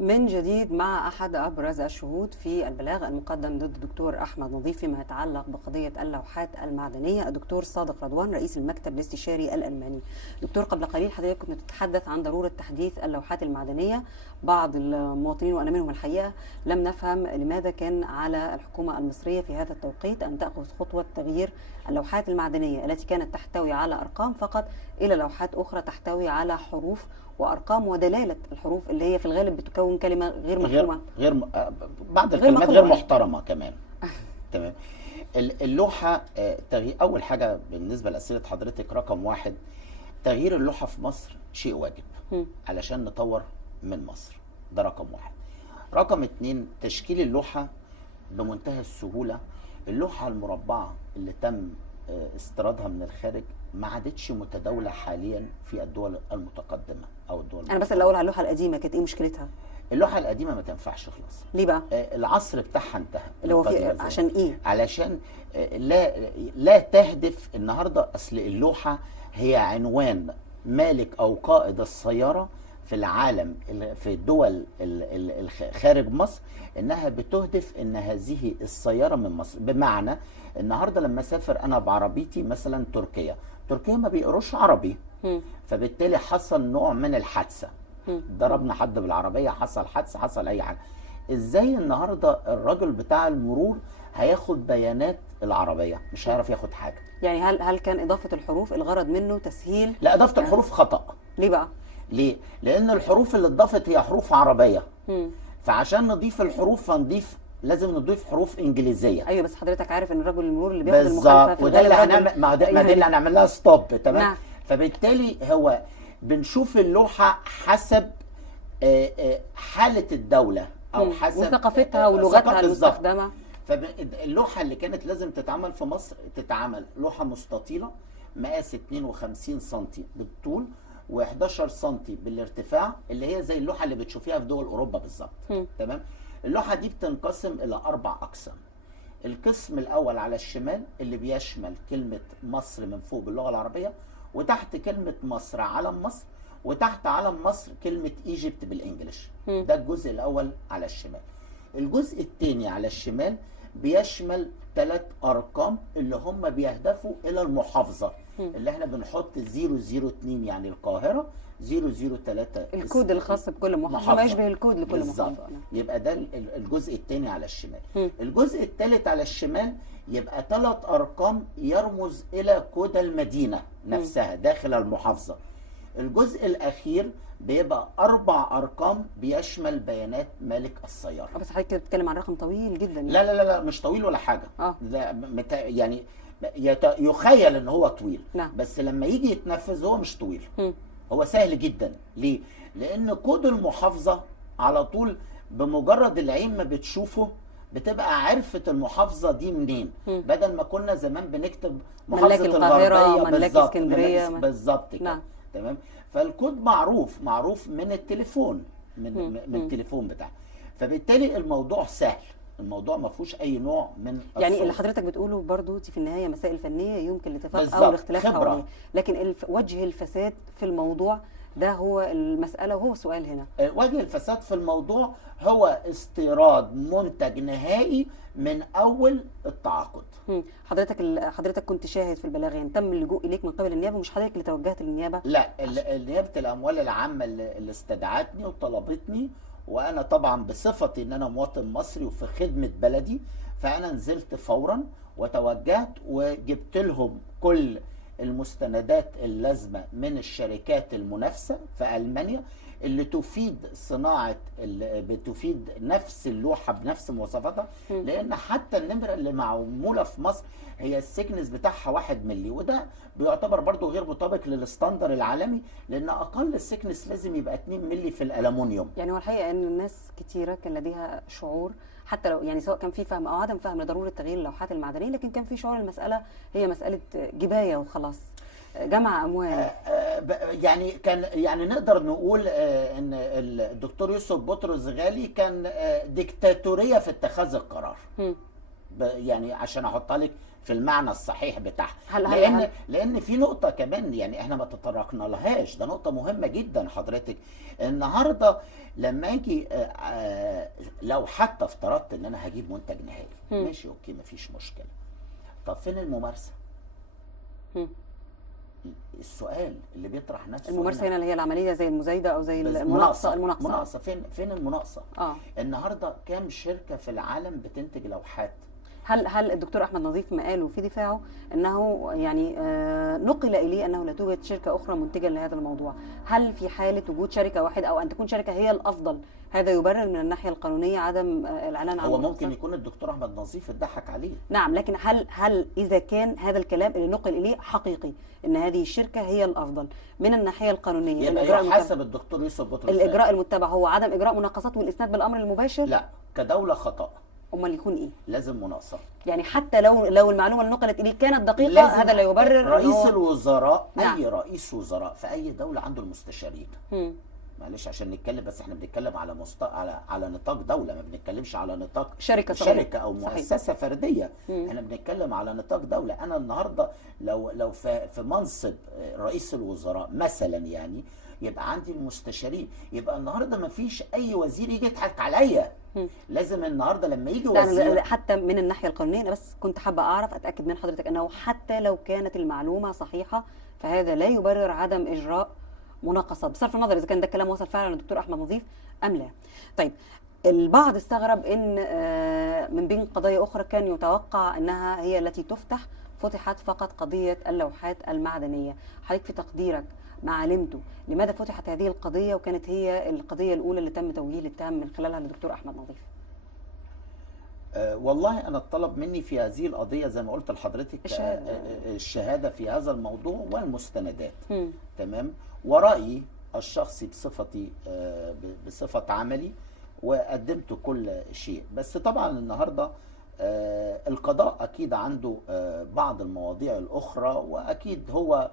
من جديد مع أحد أبرز الشهود في البلاغ المقدم ضد الدكتور أحمد نظيف فيما يتعلق بقضية اللوحات المعدنية، الدكتور صادق رضوان رئيس المكتب الاستشاري الألماني. دكتور، قبل قليل حضرتك كنت تتحدث عن ضرورة تحديث اللوحات المعدنية. بعض المواطنين وأنا منهم الحقيقة لم نفهم لماذا كان على الحكومة المصرية في هذا التوقيت أن تأخذ خطوة تغيير اللوحات المعدنية التي كانت تحتوي على أرقام فقط إلى لوحات أخرى تحتوي على حروف وارقام ودلاله الحروف اللي هي في الغالب بتكون كلمه غير مفهومه، بعض غير الكلمات غير مقروءه. محترمه كمان. تمام. اللوحه تغيير، اول حاجه بالنسبه لاسئله حضرتك، رقم واحد، تغيير اللوحه في مصر شيء واجب علشان نطور من مصر، ده رقم واحد. رقم اتنين، تشكيل اللوحه بمنتهى السهوله. اللوحه المربعه اللي تم استيرادها من الخارج ما عادتش متداوله حاليا في الدول المتقدمه او الدول انا بس اللي اقول على اللوحه القديمه كانت ايه مشكلتها؟ اللوحه القديمه ما تنفعش خلاص. ليه بقى؟ العصر بتاعها انتهى. اللي هو في عشان ايه؟ علشان لا تهدف النهارده. اصل اللوحه هي عنوان مالك او قائد السياره في العالم، في الدول خارج مصر، انها بتهدف ان هذه السياره من مصر. بمعنى النهارده لما اسافر انا بعربيتي مثلا تركيا ما بيقروش عربي، فبالتالي حصل نوع من الحادثه، ضربنا حد بالعربيه، حصل حادثه، حصل اي حاجه. ازاي النهارده الراجل بتاع المرور هياخد بيانات العربيه؟ مش هيعرف ياخد حاجه. يعني هل كان اضافه الحروف الغرض منه تسهيل؟ لا، اضافه الحروف خطا. ليه بقى؟ ليه؟ لان الحروف اللي اتضافت هي حروف عربيه، فعشان نضيف الحروف فنضيف، لازم نضيف حروف انجليزيه. ايوه، بس حضرتك عارف ان الرجل المرور اللي بياخد المخالفه بالظبط، في وده اللي الغالب هنعمل، ما ده اللي هنعمل لها ستوب. تمام. نعم. فبالتالي هو بنشوف اللوحه حسب حاله الدوله او حسب وثقافتها ولغتها المستخدمه. فاللوحه اللي كانت لازم تتعمل في مصر تتعمل لوحه مستطيله مقاس 52 سم بالطول و11 سم بالارتفاع، اللي هي زي اللوحه اللي بتشوفيها في دول اوروبا بالظبط. تمام. اللوحه دي بتنقسم الى 4 اقسام. القسم الاول على الشمال اللي بيشمل كلمه مصر من فوق باللغه العربيه، وتحت كلمه مصر علم مصر، وتحت علم مصر كلمه ايجيبت بالانجلش. ده الجزء الاول على الشمال. الجزء الثاني على الشمال بيشمل 3 ارقام اللي هم بيهدفوا الى المحافظه، اللي احنا بنحط 002 يعني القاهره، 003 الكود الخاص بكل محافظه، ما يشبه الكود لكل محافظه. يبقى ده الجزء الثاني على الشمال. الجزء الثالث على الشمال يبقى 3 ارقام يرمز الى كود المدينه نفسها داخل المحافظه. الجزء الاخير بيبقى 4 ارقام بيشمل بيانات مالك السياره. بس حضرتك بتتكلم عن رقم طويل جدا يعني. لا لا لا لا، مش طويل ولا حاجه. ده يعني يخيل ان هو طويل. نعم. بس لما يجي يتنفذ هو مش طويل. هو سهل جدا. ليه؟ لان كود المحافظه على طول بمجرد العين ما بتشوفه بتبقى عرفت المحافظه دي منين. بدل ما كنا زمان بنكتب محافظه الغربيه ملاك اسكندريه بالظبط كده. نعم. تمام. فالكود معروف من التليفون، من التليفون بتاعه. فبالتالي الموضوع سهل، الموضوع ما فيهوش اي نوع من يعني اللي حضرتك بتقوله برضو في النهايه مسائل فنيه يمكن الاتفاق بالزبط. او الاختلاف حواليها، لكن وجه الفساد في الموضوع ده هو المساله وهو السؤال هنا. وجه الفساد في الموضوع هو استيراد منتج نهائي من اول التعاقد. حضرتك كنت شاهد في البلاغ، يعني تم اللجوء اليك من قبل النيابه، ومش حضرتك اللي توجهت للنيابه؟ لا، نيابه الاموال العامه اللي استدعتني وطلبتني، وانا طبعا بصفتي ان انا مواطن مصري وفي خدمه بلدي، فانا نزلت فورا وتوجهت وجبت لهم كل المستندات اللازمه من الشركات المنافسه في المانيا اللي تفيد صناعه، اللي بتفيد نفس اللوحه بنفس مواصفاتها. لان حتى النمره اللي معموله في مصر هي السكنس بتاعها 1 مللي، وده بيعتبر برضو غير مطابق للستاندر العالمي، لان اقل السكنس لازم يبقى 2 مللي في الالومنيوم. يعني هو الحقيقه ان الناس كتيره كان لديها شعور، حتى لو يعني سواء كان في فهم او عدم فهم لضروره تغيير اللوحات المعدنيه، لكن كان في شعور المساله هي مساله جبايه وخلاص، جمع اموال. يعني كان نقدر نقول ان الدكتور يوسف بطرس غالي كان ديكتاتوريه في اتخاذ القرار. يعني عشان احطها لك في المعنى الصحيح بتاعها. هل لان في نقطه كمان يعني احنا ما تطرقنا لهاش، ده نقطه مهمه جدا حضرتك. النهارده لما اجي لو حتى افترضت ان انا هجيب منتج نهائي، ماشي اوكي مفيش مشكله، طب فين الممارسه؟ السؤال اللي بيطرح نفسه الممارسه هنا اللي هي العمليه زي المزايده او زي المناقصه. المناقصه فين المناقصه؟ النهارده كام شركه في العالم بتنتج لوحات؟ هل الدكتور احمد نظيف ما قاله في دفاعه انه يعني نقل اليه انه لا توجد شركه اخرى منتجه لهذا الموضوع؟ هل في حاله وجود شركه واحده او ان تكون شركه هي الافضل هذا يبرر من الناحيه القانونيه عدم الاعلان عن هو ممكن يكون الدكتور احمد نظيف اتضحك عليه. نعم، لكن هل اذا كان هذا الكلام اللي نقل اليه حقيقي ان هذه الشركه هي الافضل من الناحيه القانونيه، يبقى حسب الدكتور يوسف بطرس الاجراء المتبع هو عدم اجراء مناقصات والاسناد بالامر المباشر؟ لا، كدوله خطا. امال يكون ايه؟ لازم مناقصه. يعني حتى لو المعلومه اللي نقلت اليه كانت دقيقه هذا لا يبرر. رئيس الوزراء نعم. اي رئيس وزراء في اي دوله عنده المستشارين. معلش عشان نتكلم، بس احنا بنتكلم على على نطاق دوله، ما بنتكلمش على نطاق شركه او مؤسسه صحيح. فرديه. احنا بنتكلم على نطاق دوله. انا النهارده لو في منصب رئيس الوزراء مثلا يعني، يبقى عندي المستشارين، يبقى النهارده ما فيش اي وزير يجي يضحك عليا. لازم النهارده لما يجي وزير حتى من الناحيه القانونيه، انا بس كنت حابه اعرف اتاكد من حضرتك انه حتى لو كانت المعلومه صحيحه فهذا لا يبرر عدم اجراء مناقصات، بصرف النظر اذا كان ده الكلام وصل فعلا للدكتور احمد نظيف ام لا. طيب، البعض استغرب ان من بين قضايا اخرى كان يتوقع انها هي التي تفتح، فتحت فقط قضيه اللوحات المعدنيه. حضرتك في تقديرك ما علمته لماذا فتحت هذه القضيه وكانت هي القضيه الاولى اللي تم توجيه الاتهام من خلالها للدكتور احمد نظيف؟ والله انا اتطلب مني في هذه القضيه زي ما قلت لحضرتك الشهاده في هذا الموضوع والمستندات. تمام. ورأيي الشخصي بصفتي بصفة عملي، وقدمت كل شيء. بس طبعا النهاردة القضاء أكيد عنده بعض المواضيع الأخرى، وأكيد هو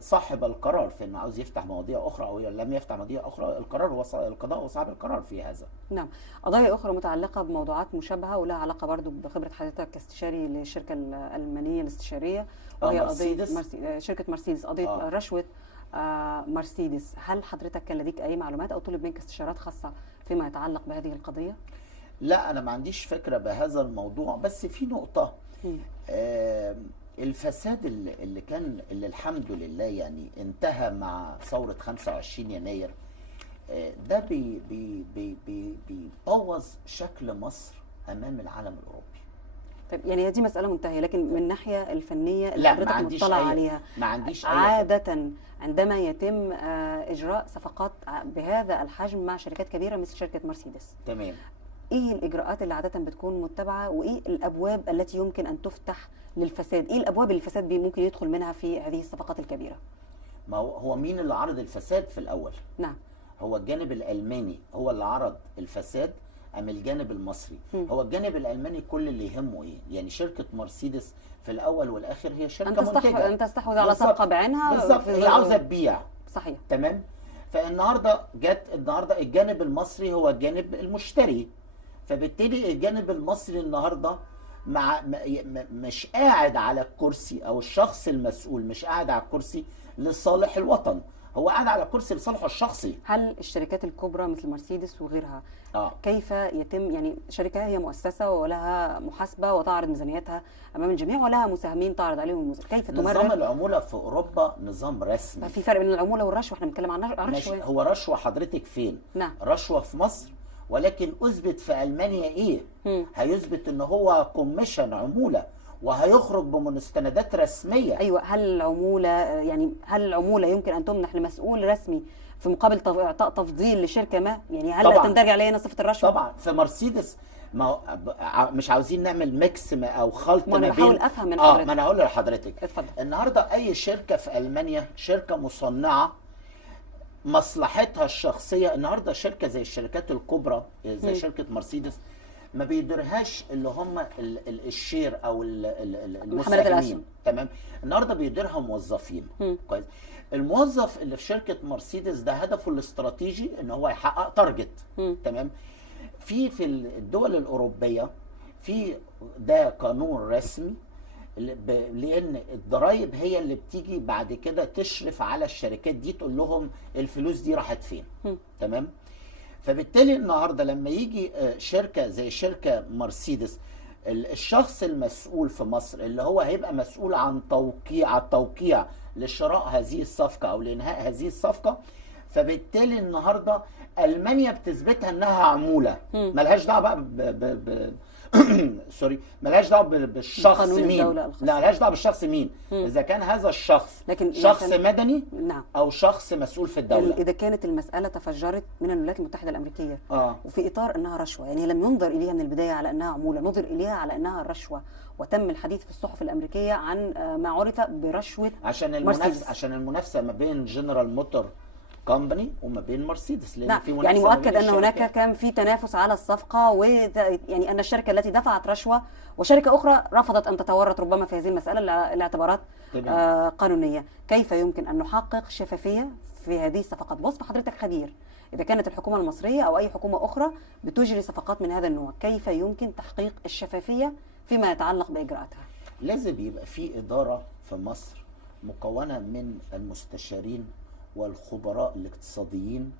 صاحب القرار في انه عاوز يفتح مواضيع اخرى او لم يفتح مواضيع اخرى. القرار هو القضاء هو صاحب القرار في هذا. نعم. قضايا اخرى متعلقه بموضوعات مشابهه ولها علاقه برضو بخبره حضرتك كاستشاري للشركه الالمانيه الاستشاريه، وهي قضيه شركه مرسيدس، قضيه رشوه مرسيدس. هل حضرتك كان لديك اي معلومات او طلب منك استشارات خاصه فيما يتعلق بهذه القضيه؟ لا، انا ما عنديش فكره بهذا الموضوع، بس في نقطه الفساد اللي الحمد لله يعني انتهى مع ثوره 25 يناير. ده بيبوظ شكل مصر امام العالم الاوروبي. طيب، يعني دي مساله منتهيه، لكن من الناحيه الفنيه اللي حضرتك مطلع عليها، ما عنديش عاده عندما يتم اجراء صفقات بهذا الحجم مع شركات كبيره مثل شركه مرسيدس، تمام، ايه الاجراءات اللي عاده بتكون متبعه، وايه الابواب التي يمكن ان تفتح للفساد؟ ايه الابواب اللي الفساد ممكن يدخل منها في هذه الصفقات الكبيره؟ ما هو مين اللي عرض الفساد في الاول؟ نعم، هو الجانب الالماني هو اللي عرض الفساد ام الجانب المصري؟ هو الجانب الالماني كل اللي يهمه ايه؟ يعني شركه مرسيدس في الاول والاخر هي شركه منتجه، انت تستحوذ على صفقه بعينها بالظبط، هي عاوزه تبيع. صحيح، تمام. فالنهارده النهارده الجانب المصري هو الجانب المشتري، فبالتالي الجانب المصري النهارده مش قاعد على الكرسي، او الشخص المسؤول مش قاعد على الكرسي لصالح الوطن، هو قاعد على الكرسي لصالحه الشخصي. هل الشركات الكبرى مثل مرسيدس وغيرها كيف يتم، يعني شركه هي مؤسسه ولها محاسبه وتعرض ميزانيتها امام الجميع ولها مساهمين تعرض عليهم الميزانيه، كيف تمرر؟ نظام العموله في اوروبا نظام رسمي. في فرق بين العموله والرشوه، احنا بنتكلم عن رشوه. هو رشوه حضرتك فين؟ نعم، رشوه في مصر، ولكن اثبت في المانيا ايه؟ هيثبت ان هو كوميشن عموله وهيخرج بمستندات رسميه. ايوه، هل العموله يمكن ان تمنح لمسؤول رسمي في مقابل اعطاء تفضيل لشركه ما؟ يعني هل لا تندرج عليها صفه الرشوه؟ طبعا. في مرسيدس مش عاوزين نعمل ميكس او خلط ما بين. انا بحاول افهم من حضرتك. ما انا هقول لحضرتك. اتفضل. النهارده اي شركه في المانيا شركه مصنعه مصلحتها الشخصيه. النهارده شركه زي الشركات الكبرى زي شركه مرسيدس ما بيديرهاش اللي هم الشير او المساهمين. تمام. النهارده بيديرها موظفين. كويس. الموظف اللي في شركه مرسيدس ده هدفه الاستراتيجي ان هو يحقق تارجت. تمام. في الدول الاوروبيه في ده قانون رسمي لان الضرايب هي اللي بتيجي بعد كده تشرف على الشركات دي، تقول لهم الفلوس دي راحت فين. تمام. فبالتالي النهارده لما يجي شركه زي شركه مرسيدس، الشخص المسؤول في مصر اللي هو هيبقى مسؤول عن التوقيع لشراء هذه الصفقه او لانهاء هذه الصفقه، فبالتالي النهارده المانيا بتثبتها انها عموله، ملهاش دعوه بقى سوري، ملهاش دعوه بالشخص مين، لا ملهاش دعوه بالشخص مين، اذا كان هذا الشخص لكن شخص مدني نعم. او شخص مسؤول في الدوله. اذا كانت المساله تفجرت من الولايات المتحده الامريكيه وفي اطار انها رشوه، يعني لم ينظر اليها من البدايه على انها عموله، نظر اليها على انها رشوه، وتم الحديث في الصحف الامريكيه عن ما عرف برشوه عشان المنافسه ما بين جنرال موتور كومباني وما بين مرسيدس، لان نعم. في منافسه، يعني مؤكد ان هناك كان في تنافس على الصفقه، يعني ان الشركه التي دفعت رشوه وشركه اخرى رفضت ان تتورط ربما في هذه المساله لاعتبارات قانونيه. كيف يمكن ان نحقق شفافيه في هذه الصفقات؟ بوصف حضرتك خبير، اذا كانت الحكومه المصريه او اي حكومه اخرى بتجري صفقات من هذا النوع، كيف يمكن تحقيق الشفافيه فيما يتعلق باجراءاتها؟ لازم يبقى في اداره في مصر مكونه من المستشارين والخبراء الاقتصاديين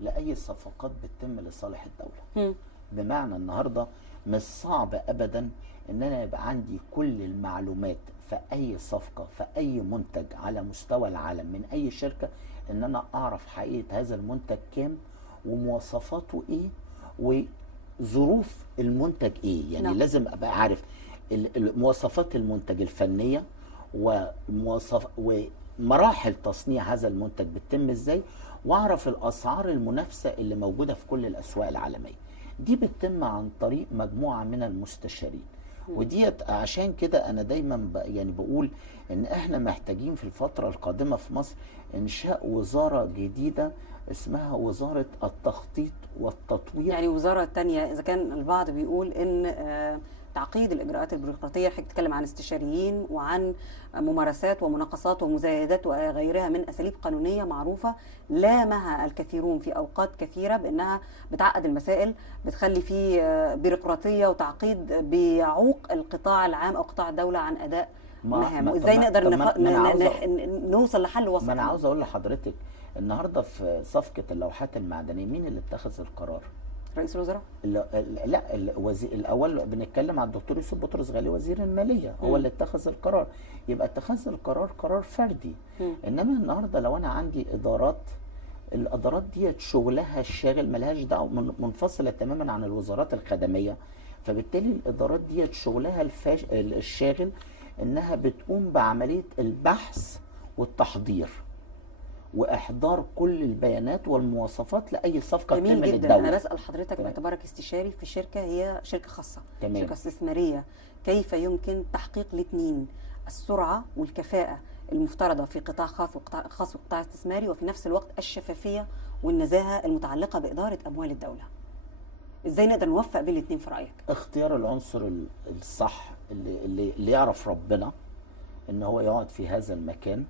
لأي صفقات بتتم لصالح الدولة. بمعنى النهاردة مش صعب أبدا إن أنا يبقى عندي كل المعلومات في أي صفقة في أي منتج على مستوى العالم من أي شركة، إن أنا أعرف حقيقة هذا المنتج كام ومواصفاته إيه وظروف المنتج إيه. يعني نعم. لازم أبقى عارف مواصفات المنتج الفنية ومراحل تصنيع هذا المنتج بتتم ازاي، واعرف الاسعار المنافسه اللي موجوده في كل الاسواق العالميه. دي بتتم عن طريق مجموعه من المستشارين، وديت عشان كده انا دايما يعني بقول ان احنا محتاجين في الفتره القادمه في مصر انشاء وزاره جديده اسمها وزاره التخطيط والتطوير. يعني وزاره ثانيه، اذا كان البعض بيقول ان تعقيد الاجراءات البيروقراطيه، حضرتك بتتكلم عن استشاريين وعن ممارسات ومناقصات ومزايدات وغيرها من اساليب قانونيه معروفه لامها الكثيرون في اوقات كثيره بانها بتعقد المسائل، بتخلي فيه بيروقراطيه وتعقيد بيعوق القطاع العام او قطاع الدوله عن اداء مهامه. ازاي نقدر نوصل لحل وسط؟ ما انا عاوز اقول لحضرتك النهارده في صفقه اللوحات المعدنيه مين اللي اتخذ القرار؟ رئيس الوزراء؟ لا الاول بنتكلم عن الدكتور يوسف بطرس غالي وزير الماليه، هو اللي اتخذ القرار. يبقى اتخاذ القرار قرار فردي. انما النهارده لو انا عندي الادارات ديت شغلها الشاغل ملهاش دعوه، منفصله تماما عن الوزارات الخدميه، فبالتالي الادارات ديت شغلها الشاغل انها بتقوم بعمليه البحث والتحضير واحضار كل البيانات والمواصفات لاي صفقه تتم للدوله. جميل جدا. انا بسال حضرتك باعتبارك استشاري في شركه هي شركه خاصه، شركه استثماريه، كيف يمكن تحقيق الاثنين، السرعه والكفاءه المفترضه في قطاع خاص وقطاع استثماري، وفي نفس الوقت الشفافيه والنزاهه المتعلقه باداره اموال الدوله؟ ازاي نقدر نوفق بين الاثنين في رايك؟ اختيار العنصر الصح اللي يعرف ربنا ان هو يقعد في هذا المكان،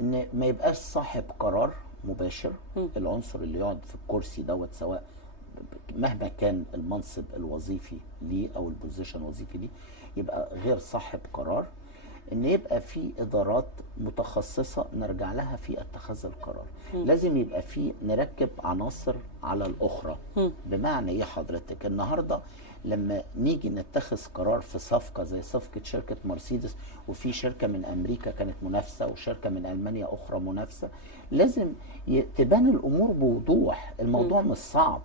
ان ما يبقاش صاحب قرار مباشر. العنصر اللي يقعد في الكرسي دوت سواء مهما كان المنصب الوظيفي ليه او البوزيشن الوظيفي ليه، يبقى غير صاحب قرار. ان يبقى في ادارات متخصصه نرجع لها في اتخاذ القرار. لازم يبقى في نركب عناصر على الاخرى. بمعنى ايه حضرتك؟ النهارده لما نيجي نتخذ قرار في صفقه زي صفقه شركه مرسيدس، وفي شركه من امريكا كانت منافسه وشركه من المانيا اخرى منافسه، لازم تبان الامور بوضوح. الموضوع مش صعب.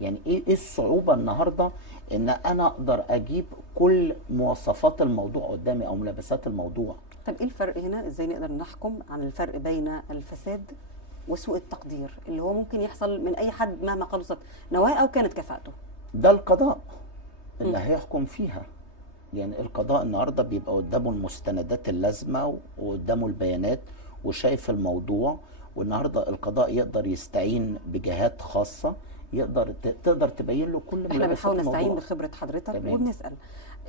يعني ايه الصعوبه النهارده ان انا اقدر اجيب كل مواصفات الموضوع قدامي او ملابسات الموضوع؟ طب ايه الفرق هنا؟ ازاي نقدر نحكم عن الفرق بين الفساد وسوء التقدير اللي هو ممكن يحصل من اي حد مهما خلصت نواه او كانت كفاءته؟ ده القضاء اللي هيحكم فيها. يعني القضاء النهارده بيبقى قدامه المستندات اللازمه وقدامه البيانات وشايف الموضوع، والنهارده القضاء يقدر يستعين بجهات خاصه تقدر تبين له كل احنا بنحاول نستعين بخبره حضرتك وبنسال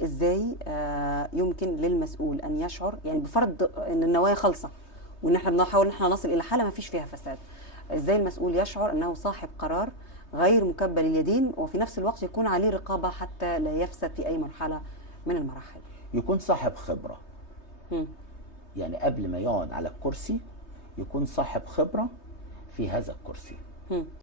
ازاي يمكن للمسؤول ان يشعر، يعني بفرض ان النوايا خالصه وان احنا بنحاول ان احنا نصل الى حاله ما فيش فيها فساد، ازاي المسؤول يشعر انه صاحب قرار غير مكبل اليدين وفي نفس الوقت يكون عليه رقابه حتى لا يفسد في اي مرحله من المراحل؟ يكون صاحب خبره. مم. يعني قبل ما يقعد على الكرسي يكون صاحب خبرة في هذا الكرسي. مم.